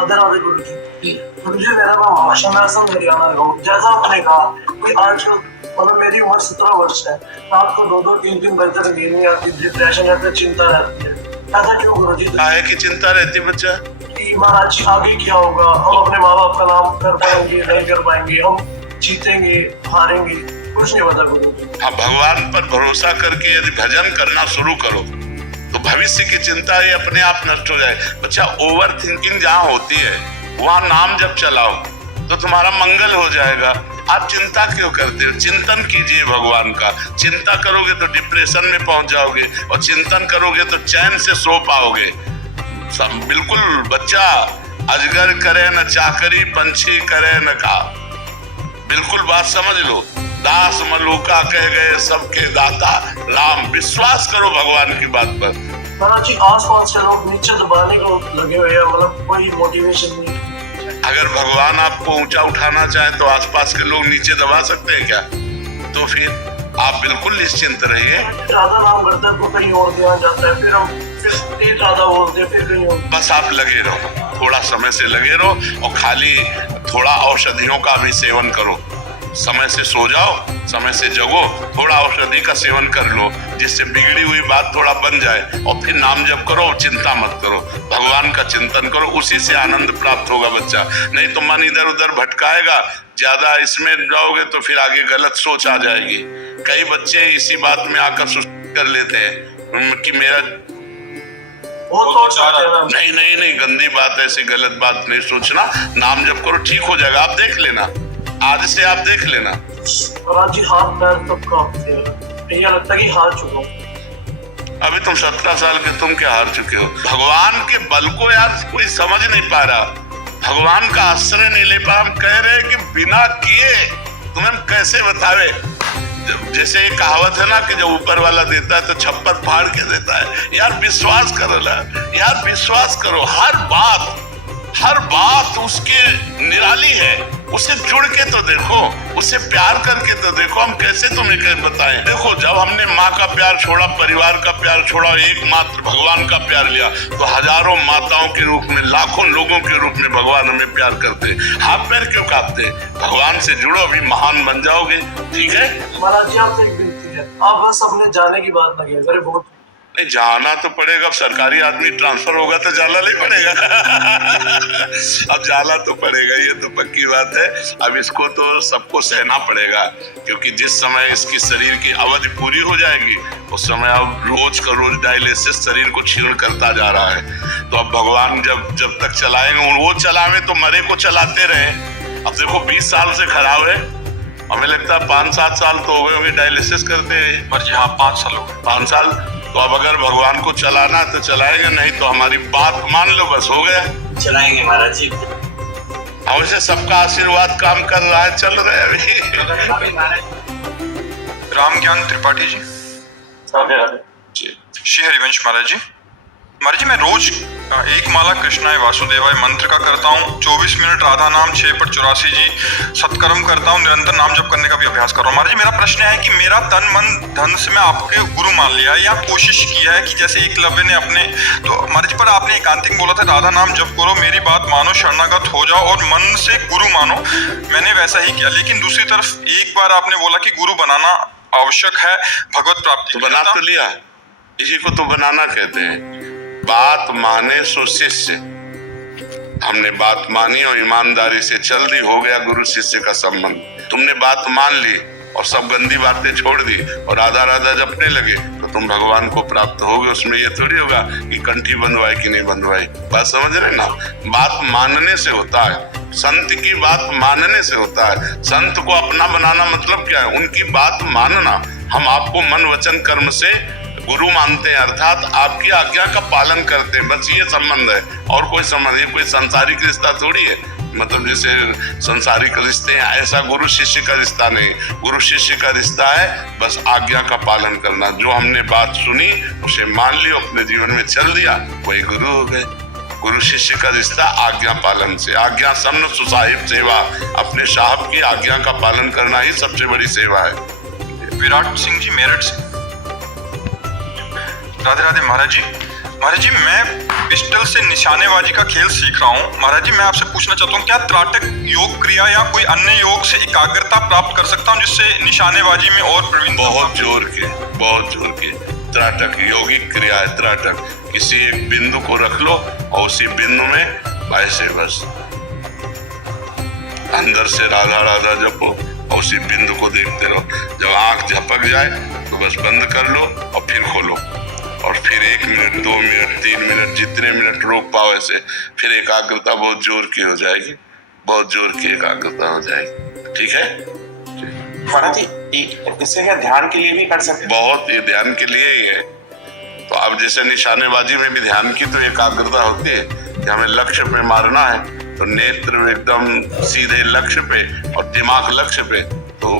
राधे राधे गुरु जी। गुरु जी मेरा नाम आशा मैसन हरियाणा गाँव। जैसा आपने कहा कि आज मतलब मेरी उम्र 17 वर्ष है, रात को 2-2 3-3 बजे तक नींद नहीं आती, डिप्रेशन रहता है, चिंता रहती है। ऐसा क्यों गुरु जी? काहे की चिंता रहती बच्चा? कि महाराज आगे क्या होगा, हम अपने माँ बाप का नाम कर पाएंगे नहीं कर पाएंगे, हम जीतेंगे हारेंगे, कुछ नहीं पता गुरु जी। हाँ, भगवान पर भरोसा करके यदि भजन करना शुरू करो तो भविष्य की चिंता ये अपने आप नष्ट हो जाए। बच्चा, ओवर थिंकिंग जहाँ होती है वहाँ नाम जब चलाओ तो तुम्हारा मंगल हो जाएगा। आप चिंता क्यों करते हो? चिंतन कीजिए भगवान का। चिंता करोगे तो डिप्रेशन में पहुंच जाओगे, और चिंतन करोगे तो चैन से सो पाओगे। सब बिल्कुल बच्चा, अजगर करे न चाकरी, पंछी करे न काम। बिल्कुल बात समझ लो। दास मलूका कह गए सबके दाता राम। विश्वास करो भगवान की बात पर। महाराज जी आस-पास के लोग नीचे दबाने को लगे हुए हैं, मतलब कोई मोटिवेशन नहीं। अगर भगवान आपको ऊंचा उठाना चाहे तो आसपास के लोग नीचे दबा सकते हैं क्या? तो फिर आप बिल्कुल निश्चिंत रहिए। राधा नाम करते हैं तो कहीं और ध्यान जाता है, फिर हम फिर राधा बोलते हैं, फिर कहीं और। बस आप लगे रहो, थोड़ा समय से लगे रहो, और खाली थोड़ा औषधियों का भी सेवन करो। समय से सो जाओ, समय से जगो, थोड़ा औषधि का सेवन कर लो जिससे बिगड़ी हुई बात थोड़ा बन जाए, और फिर नाम जप करो और चिंता मत करो। भगवान का चिंतन करो, उसी से आनंद प्राप्त होगा बच्चा। नहीं तो मन इधर उधर भटकाएगा, ज्यादा इसमें जाओगे तो फिर आगे गलत सोच आ जाएगी। कई बच्चे इसी बात में आकर सुसाइड कर लेते हैं कि मेरा नहीं नहीं नहीं, गंदी बात, ऐसी गलत बात नहीं सोचना। नाम जप करो, ठीक हो जाएगा। आप देख लेना, आज से आप देख लेना। महाराज जी हाथ पैर तब कांपते हैं, ये लगता है कि हार चुका हूँ। अभी तुम 17 साल के, तुम क्या हार चुके हो? भगवान के बल को यार कोई समझ नहीं पा रहा, भगवान का आश्रय नहीं ले पा। हम कह रहे हैं कि बिना किए तुम्हें कैसे बतावे। जैसे एक कहावत है ना कि जब ऊपर वाला देता है तो छप्पर फाड़ के देता है। यार विश्वास करो ना, यार विश्वास करो। हर बात उसकी निराली है। उसे जुड़ के तो देखो, उससे प्यार करके तो देखो। हम कैसे तुम्हें बताएं? देखो, जब हमने माँ का प्यार छोड़ा, परिवार का प्यार छोड़ा, एकमात्र भगवान का प्यार लिया, तो हजारों माताओं के रूप में, लाखों लोगों के रूप में भगवान हमें प्यार करते। हाथ पैर क्यों काटते? भगवान से जुड़ो, अभी महान बन जाओगे। ठीक है महाराज जी, आपसे एक विनती है, आप बस अपने जाने की बात ना किया करें। बहुत नहीं, जाना तो पड़ेगा। अब सरकारी आदमी ट्रांसफर होगा तो जाना नहीं पड़ेगा। अब जाना तो पड़ेगा, ये तो पक्की बात है। अब इसको तो सबको सहना पड़ेगा, क्योंकि जिस समय इसकी शरीर की अवधि पूरी हो जाएगी उस समय अब रोज का रोज डायलिसिस शरीर को क्षीण करता जा रहा है। तो अब भगवान जब तक चलाएंगे, वो चलावे तो मरे को चलाते रहे। अब देखो 20 साल से खराब है, हमें लगता है 5-7 साल तो हो गए होंगे डायलिसिस करते हैं। जी हाँ, 5 साल हो गए। 5 साल। तो अब अगर भगवान को चलाना तो चलाएंगे, नहीं तो हमारी बात मान लो, बस हो गया। चलाएंगे महाराज जी। वैसे सबका आशीर्वाद काम कर रहा है, चल रहे अभी। राम ज्ञान त्रिपाठी जी। श्री हरिवंश महाराज जी। महाराज जी, मैं रोज एक माला कृष्णाय वासुदेवाय मंत्र का करता हूँ, 24 मिनट राधा नाम, 6 पट 84 जी सत्कर्म करता हूँ, निरंतर नाम जप करने का भी अभ्यास कर रहा हूँ। महाराज जी, मेरा प्रश्न है कि मेरा तन मन धन से मैं आपके गुरु मान लिया है, या कोशिश किया है कि जैसे एकलव्य ने अपने, तो महाराज जी पर आपने एकांतिक बोला था राधा नाम जप करो, मेरी बात मानो, शरणागत हो जाओ और मन से गुरु मानो। मैंने वैसा ही किया, लेकिन दूसरी तरफ एक बार आपने बोला कि गुरु बनाना आवश्यक है भगवत प्राप्ति। तो बना तो लिया, इसी को तो बनाना कहते हैं। बात माने सो शिष्य। हमने बात मानी और ईमानदारी से चल दी, हो गया गुरु शिष्य का संबंध। तुमने बात मान ली और सब गंदी बातें छोड़ दी और राधा राधा जपने लगे तो तुम भगवान को प्राप्त होगे। उसमें ये थोड़ी होगा कि कंठी बंधवाई कि नहीं बंधवाई। बात समझ रहे ना? बात मानने से होता है, संत की बात मानने से होता है। संत को अपना बनाना मतलब क्या है? उनकी बात मानना। हम आपको मन वचन कर्म से गुरु मानते हैं, अर्थात आपकी आज्ञा का पालन करते हैं, बस ये संबंध है। और कोई संबंध, ये कोई सांसारिक रिश्ता थोड़ी है। मतलब जैसे संसारिक रिश्ते हैं, ऐसा गुरु शिष्य का रिश्ता नहीं। गुरु शिष्य का रिश्ता है बस आज्ञा का पालन करना। जो हमने बात सुनी उसे मान लिया, अपने जीवन में चल दिया, वही गुरु हो गए। गुरु शिष्य का रिश्ता आज्ञा पालन से। आज्ञा सम्न सुसाहिब सेवा, अपने साहब की आज्ञा का पालन करना ही सबसे बड़ी सेवा है। विराट सिंह जी मेरठ से। राधे राधे महाराज जी। महाराज जी मैं पिस्टल से निशानेबाजी का खेल सीख रहा हूँ। महाराज जी मैं आपसे पूछना चाहता हूँ क्या त्राटक योग क्रिया या कोई अन्य योग से एकाग्रता प्राप्त कर सकता हूँ जिससे निशानेबाजी में और प्रवीणता? बहुत जोर के त्राटक यौगिक क्रिया है। त्राटक किसी एक बिंदु को रख लो और उसी बिंदु में ऐसे बस अंदर से राधा राधा जपो और उसी बिंदु को देखते रहो। जब आंख झपक जाए तो बस बंद कर लो और फिर खोलो और फिर 1 मिनट 2 मिनट 3 मिनट जितने मिनट रोक पाओ ऐसे, फिर एकाग्रता बहुत जोर की हो जाएगी, बहुत जोर की एकाग्रता हो जाएगी। ठीक है महाराज जी इससे क्या ध्यान के लिए भी कर सकते हैं? बहुत, ये ध्यान के लिए ही है। तो अब जैसे निशानेबाजी में भी ध्यान की तो एकाग्रता होती है कि हमें लक्ष्य पे मारना है तो नेत्र एकदम सीधे लक्ष्य पे और दिमाग लक्ष्य पे। तो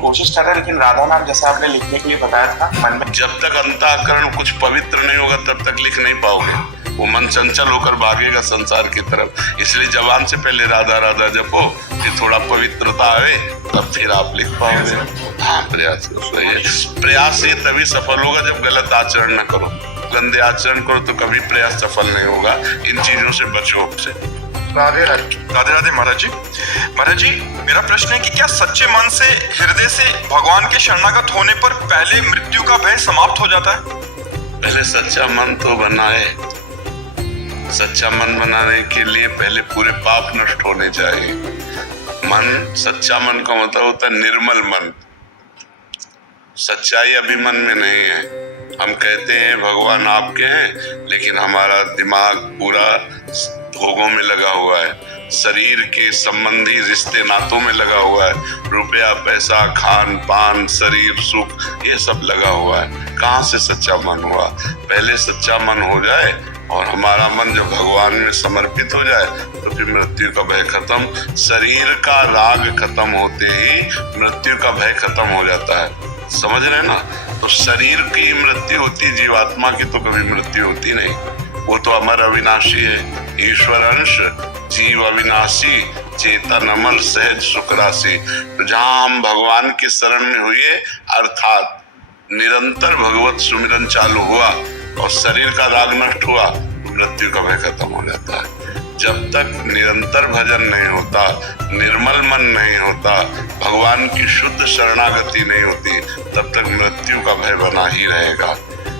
कोशिश कर रहे हैं लेकिन राधा नाम जैसा आपने लिखने के लिए बताया था मन में जब तक अंतःकरण कुछ पवित्र नहीं होगा तब तक लिख नहीं पाओगे। वो मन चंचल होकर भागेगा संसार की तरफ। इसलिए जबान से पहले राधा राधा जपो, फिर थोड़ा पवित्रता आए तब फिर आप लिख पाओगे। हाँ प्रयास प्रयास ये तभी सफल होगा जब गलत आचरण न करो। गंदे आचरण करो तो कभी प्रयास सफल नहीं होगा। इन चीजों से बचो से। राधे राधे महाराज जी मेरा प्रश्न है कि क्या सच्चे मन से हृदय से भगवान के शरणागत होने पर पहले मृत्यु का भय समाप्त हो जाता है? पहले सच्चा मन तो बनाए। सच्चा मन बनाने के लिए पहले पूरे पाप नष्ट होने चाहिए। मन, सच्चा मन का मतलब होता है निर्मल मन। सच्चाई अभी मन में नहीं है। हम कहते हैं भगवान आपके हैं लेकिन हमारा दिमाग पूरा भोगों में लगा हुआ है, शरीर के संबंधी रिश्ते नातों में लगा हुआ है, रुपया पैसा खान पान शरीर सुख ये सब लगा हुआ है। कहाँ से सच्चा मन हुआ? पहले सच्चा मन हो जाए और हमारा मन जब भगवान में समर्पित हो जाए तो फिर मृत्यु का भय खत्म। शरीर का राग खत्म होते ही मृत्यु का भय खत्म हो जाता है। समझ रहे ना? तो शरीर की मृत्यु होती, जीवात्मा की तो कभी मृत्यु होती नहीं। वो तो अमर अविनाशी है। ईश्वर अंश जीव अविनाशी चेतन अमर सहज सुखराशि। तो जहाँ हम भगवान की शरण में हुए अर्थात निरंतर भगवत सुमिरन चालू हुआ और शरीर का राग नष्ट हुआ तो मृत्यु का भय खत्म हो जाता है। जब तक निरंतर भजन नहीं होता, निर्मल मन नहीं होता, भगवान की शुद्ध शरणागति नहीं होती तब तक मृत्यु का भय बना ही रहेगा।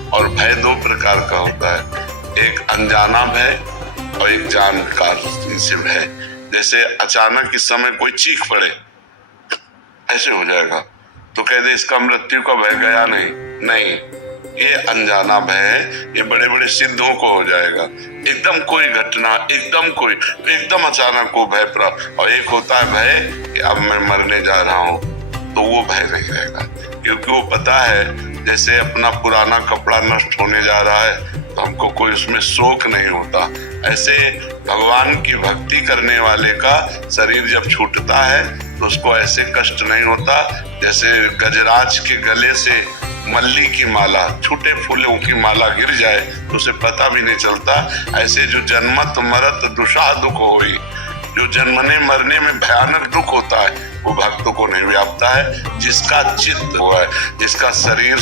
और भय 2 प्रकार का होता है, एक अनजाना भय और एक जानकार से भय। जैसे अचानक इस समय कोई चीख पड़े ऐसे हो जाएगा तो कह दे इसका मृत्यु का भय गया नहीं, ये अनजाना भय है। ये बड़े बड़े सिद्धों को हो जाएगा। एकदम कोई घटना एकदम अचानक को भय प्राप्त। और एक होता है भय कि अब मैं मरने जा रहा हूँ तो वो भय नहीं रहेगा क्योंकि वो पता है जैसे अपना पुराना कपड़ा नष्ट होने जा रहा है तो हमको कोई उसमें शोक नहीं होता। ऐसे भगवान की भक्ति करने वाले का शरीर जब छूटता है तो उसको ऐसे कष्ट नहीं होता जैसे गजराज के गले से मल्ली की माला, छूटे फूलों की माला गिर जाए तो उसे पता भी नहीं चलता। ऐसे जो जन्मत मरत दुषा दुख होई, जो जन्मने मरने में भयानक दुख होता है वो भक्तों को नहीं व्यापता है। जिसका चित्त हुआ है, जिसका शरीर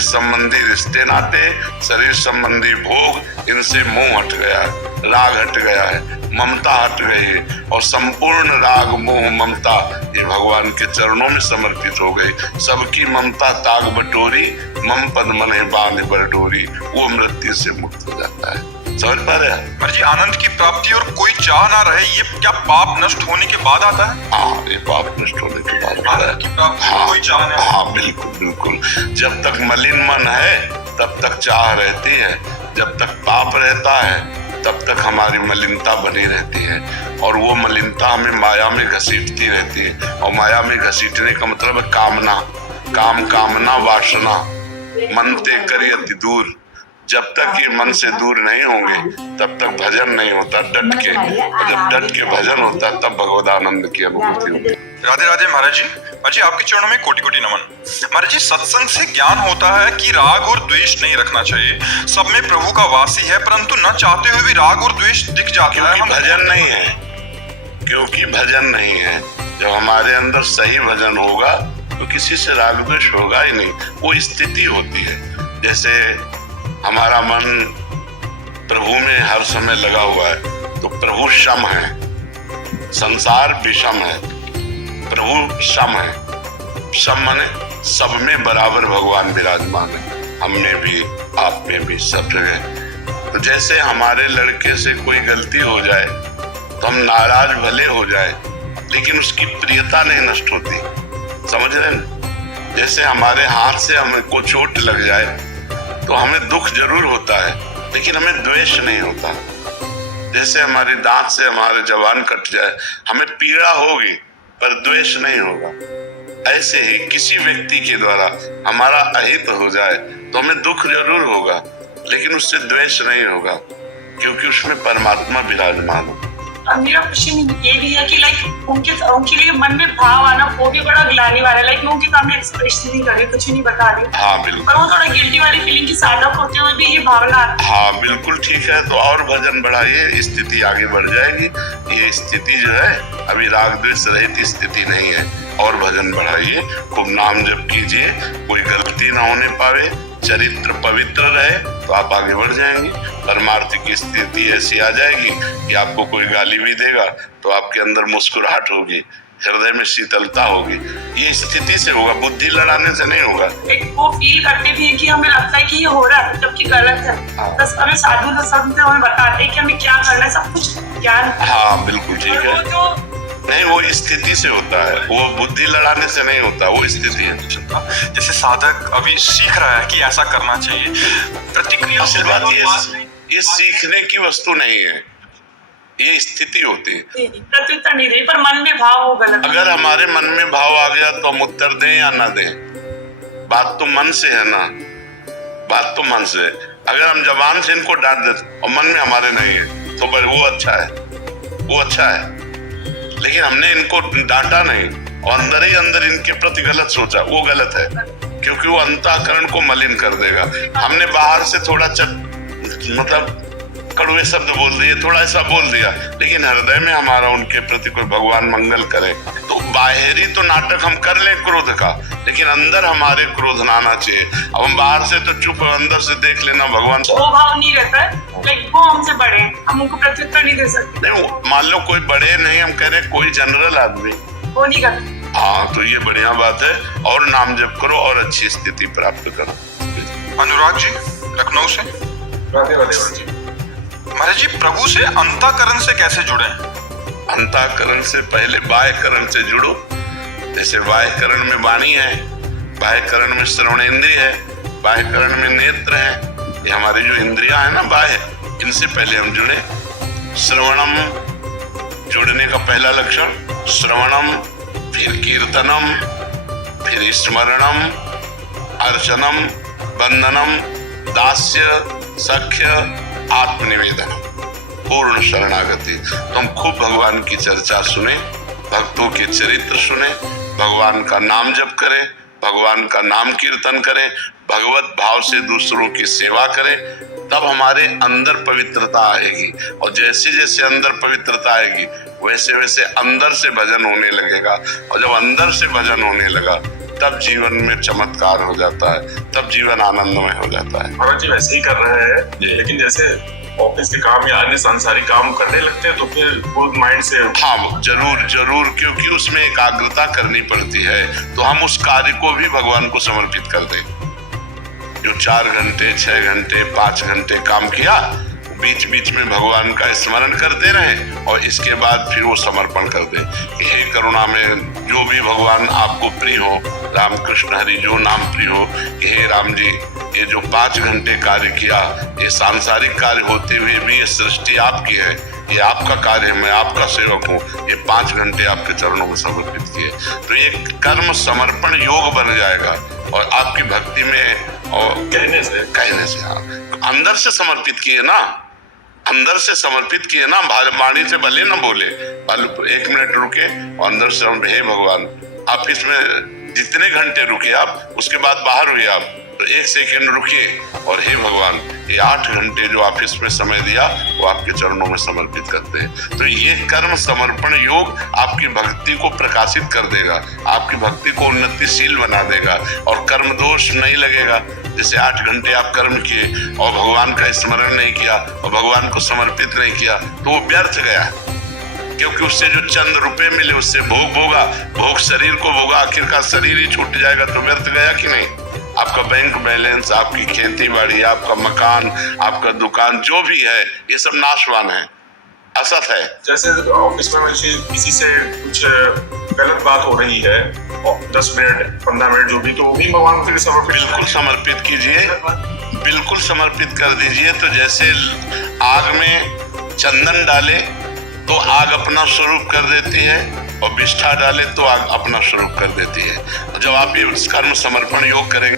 संबंधी रिश्ते नाते, शरीर संबंधी भोग, इनसे मोह हट गया है, राग हट गया है, ममता हट गई है और संपूर्ण राग मोह ममता ये भगवान के चरणों में समर्पित हो गई। सबकी ममता ताग बटोरी, मम पद मन बांध बरडोरी, वो मृत्यु से मुक्त हो जाता है। समझ पा रहे हैं? महाराज जी आनंद की प्राप्ति और कोई चाह ना रहे ये क्या पाप नष्ट होने के बाद आता है? हाँ, ये पाप नष्ट होने के बाद आता है। आनंद की प्राप्ति और कोई चाह नहीं। हाँ बिल्कुल। जब तक मलिन मन है तब तक चाह रहती है, जब तक पाप रहता है तब तक हमारी मलिनता बनी रहती है और वो मलिनता हमें माया में घसीटती रहती है। और माया में घसीटने का मतलब है कामना, कामना वासना, मन ते करी अति दूर। जब तक ये मन से दूर नहीं होंगे तब तक भजन नहीं होता डट के, और जब डट के भजन होता तब भगवद आनंद की अनुभूति होती है। राधे राधे महाराज जी आपके चरणों में कोटि कोटि नमन। महाराज जी सत्संग से ज्ञान होता है कि राग और द्वेष नहीं रखना चाहिए, सब में प्रभु का वासी है, परंतु न चाहते हुए भी राग और द्वेष दिख जाता है। भजन नहीं है, क्योंकि भजन नहीं है। जब हमारे अंदर सही भजन होगा तो किसी से राग द्वेष होगा ही नहीं। वो स्थिति होती है। जैसे हमारा मन प्रभु में हर समय लगा हुआ है, तो प्रभु सम है, संसार विषम है, प्रभु सम है। सम माने सब में बराबर भगवान विराजमान है, हम में भी, आप में भी, सब जगह। तो जैसे हमारे लड़के से कोई गलती हो जाए तो हम नाराज भले हो जाए, लेकिन उसकी प्रियता नहीं नष्ट होती, समझ रहे हैं? जैसे हमारे हाथ से हमको चोट लग जाए तो हमें दुख जरूर होता है, लेकिन हमें द्वेष नहीं होता। जैसे हमारी दांत से हमारे जबान कट जाए, हमें पीड़ा होगी पर द्वेष नहीं होगा। ऐसे ही किसी व्यक्ति के द्वारा हमारा अहित हो जाए तो हमें दुख जरूर होगा, लेकिन उससे द्वेष नहीं होगा, क्योंकि उसमें परमात्मा विराजमान हो। मेरा क्वेश्चन ये भी है कि लाइक उनके लिए मन में भाव आना वो भी बड़ा ग्लानि वाला है। लाइक मैं उनके सामने एक्सप्रेस नहीं कर रही, कुछ नहीं बता रही, हाँ बिल्कुल, पर वो थोड़ा गिल्टी वाली फीलिंग की साधक होते हुए भी ये भावना आती है। हाँ बिल्कुल ठीक है, तो और भजन बढ़ाइए, स्थिति आगे बढ़ जाएगी। ये स्थिति जो है अभी राग द्वेष रहित स्थिति नहीं है, और भजन बढ़ाइए, खूब नाम जप कीजिए, कोई गलती ना होने पावे, चरित्र पवित्र रहे तो आप आगे बढ़ जाएंगे। परमार्थ की स्थिति ऐसी आ जाएगी कि आपको कोई गाली भी देगा तो आपके अंदर मुस्कुराहट होगी, हृदय में शीतलता होगी। ये स्थिति से होगा, बुद्धि लड़ाने से नहीं होगा। एक वो फील करते भी है कि हमें लगता है कि ये हो रहा है जबकि गलत है, बस हमें साधु संत हमें बताते हैं कि हमें क्या करना है, सब कुछ ज्ञान। हाँ बिल्कुल ठीक है, जो नहीं वो स्थिति से होता है, वो बुद्धि लड़ाने से नहीं होता, वो स्थिति है। जैसे साधक अभी सीख रहा है कि ऐसा करना चाहिए, प्रतिक्रिया असल बात ये सीखने की वस्तु नहीं है, ये स्थिति होती है। प्रत्युत्तर नहीं दे, पर मन में भाव हो गलत। अगर हमारे मन में भाव आ गया तो हम उत्तर दें या ना दें, बात तो मन से है ना, बात तो मन से। अगर हम जबान से इनको डांट देते और मन में हमारे नहीं है तो वो अच्छा है, वो अच्छा है, लेकिन हमने इनको डांटा नहीं और अंदर ही अंदर इनके प्रति गलत सोचा, वो गलत है, क्योंकि वो अंतःकरण को मलिन कर देगा। हमने बाहर से थोड़ा मतलब कड़वे शब्द बोल दिए, थोड़ा ऐसा बोल दिया, लेकिन हृदय में हमारा उनके प्रति कोई भगवान मंगल करे, तो बाहरी तो नाटक हम कर लें क्रोध का, लेकिन अंदर हमारे क्रोध ना आना चाहिए। अब हम बाहर से तो चुप, अंदर से देख लेना भगवान। वो भाव नहीं रहता है, लाइक वो हमसे बड़े हैं, हम उनको प्रत्युत्तर नहीं दे सकते। नहीं, मान लो कोई बड़े नहीं, हम कह रहे कोई जनरल आदमी, वो नहीं करते। हाँ तो ये बढ़िया बात है, और नाम जप करो और अच्छी स्थिति प्राप्त करो। अनुराग जी लखनऊ से। राधे राधे जी। महाराज जी, प्रभु से अंतःकरण से कैसे जुड़े? अंतःकरण से पहले बाह्यकरण से जुड़ो। जैसे बाह्यकरण में वाणी है, बाह्यकरण में श्रवण इंद्रिय है, बाह्यकरण में नेत्र है, ये हमारी जो इंद्रियां है ना बाह्य, इनसे पहले हम जुड़े। श्रवणम, जुड़ने का पहला लक्षण श्रवणम, फिर कीर्तनम, फिर स्मरणम, अर्चनम, बंधनम, दास्य, सख्य, आत्मनिवेदन, पूर्ण शरणागति। तो हम खूब भगवान की चर्चा सुने, भक्तों के चरित्र सुने, भगवान का नाम जप करें, भगवान का नाम कीर्तन करें, भगवत भाव से दूसरों की सेवा करें, तब हमारे अंदर पवित्रता आएगी। और जैसे जैसे अंदर पवित्रता आएगी वैसे वैसे अंदर से भजन होने लगेगा, और जब अंदर से भजन होने लगा तब जीवन में चमत्कार हो जाता है, तब जीवन आनंदमय हो जाता है। महाराज जी वैसे ही कर रहे हैं, लेकिन जैसे ऑफिस के काम या अन्य सांसारिक काम करने लगते हैं तो फिर खुद माइंड से। हाँ जरूर जरूर, क्योंकि उसमें एकाग्रता करनी पड़ती है, तो हम उस कार्य को भी भगवान को समर्पित कर दें। जो 4 घंटे 6 घंटे 5 घंटे काम किया, बीच बीच में भगवान का स्मरण करते रहें और इसके बाद फिर वो समर्पण कर दें कि हे करुणा में जो भी भगवान आपको प्रिय हो, राम कृष्ण हरि जो नाम प्रिय हो, कि हे राम जी ये जो 5 घंटे कार्य किया, ये सांसारिक कार्य होते हुए भी ये सृष्टि आपकी है, ये आपका कार्य है, मैं आपका सेवक हूँ, ये 5 घंटे आपके चरणों में समर्पित किए। तो ये कर्म समर्पण योग बन जाएगा और आपकी भक्ति में और कहने से हाँ, अंदर से समर्पित किए ना, अंदर से समर्पित किए ना, वाणी से भले ना बोले, 1 मिनट रुके और अंदर से हे भगवान, ऑफिस में जितने घंटे रुके आप, उसके बाद बाहर हुए आप, तो 1 सेकंड रुकिए और हे भगवान, ये 8 घंटे जो ऑफिस में समय दिया वो आपके चरणों में समर्पित करते हैं। तो ये कर्म समर्पण योग आपकी भक्ति को प्रकाशित कर देगा, आपकी भक्ति को उन्नतिशील बना देगा और कर्म दोष नहीं लगेगा। जैसे 8 घंटे आप कर्म किए और भगवान का स्मरण नहीं किया और भगवान को समर्पित नहीं किया तो वो व्यर्थ गया, क्योंकि उससे जो चंद रुपए मिले उससे भोग भोगा, भोग शरीर को भोगा, आखिरकार शरीर ही छूट जाएगा तो व्यर्थ गया कि नहीं। आपका बैंक बैलेंस, आपकी खेती बाड़ी, आपका मकान, आपका दुकान, जो भी है ये सब नाशवान है, असत है। जैसे ऑफिस में किसी से कुछ गलत बात हो रही है और 10 मिनट 15 मिनट जो भी, तो वो भी भगवान के लिए समर्पित, बिल्कुल समर्पित कीजिए, बिल्कुल समर्पित कर दीजिए। तो जैसे आग में चंदन डाले तो आग अपना स्वरूप कर देती है और विष्ठा डाले तो आग अपना स्वरूप कर देती है। जब आप ये कर्म समर्पण योग करेंगे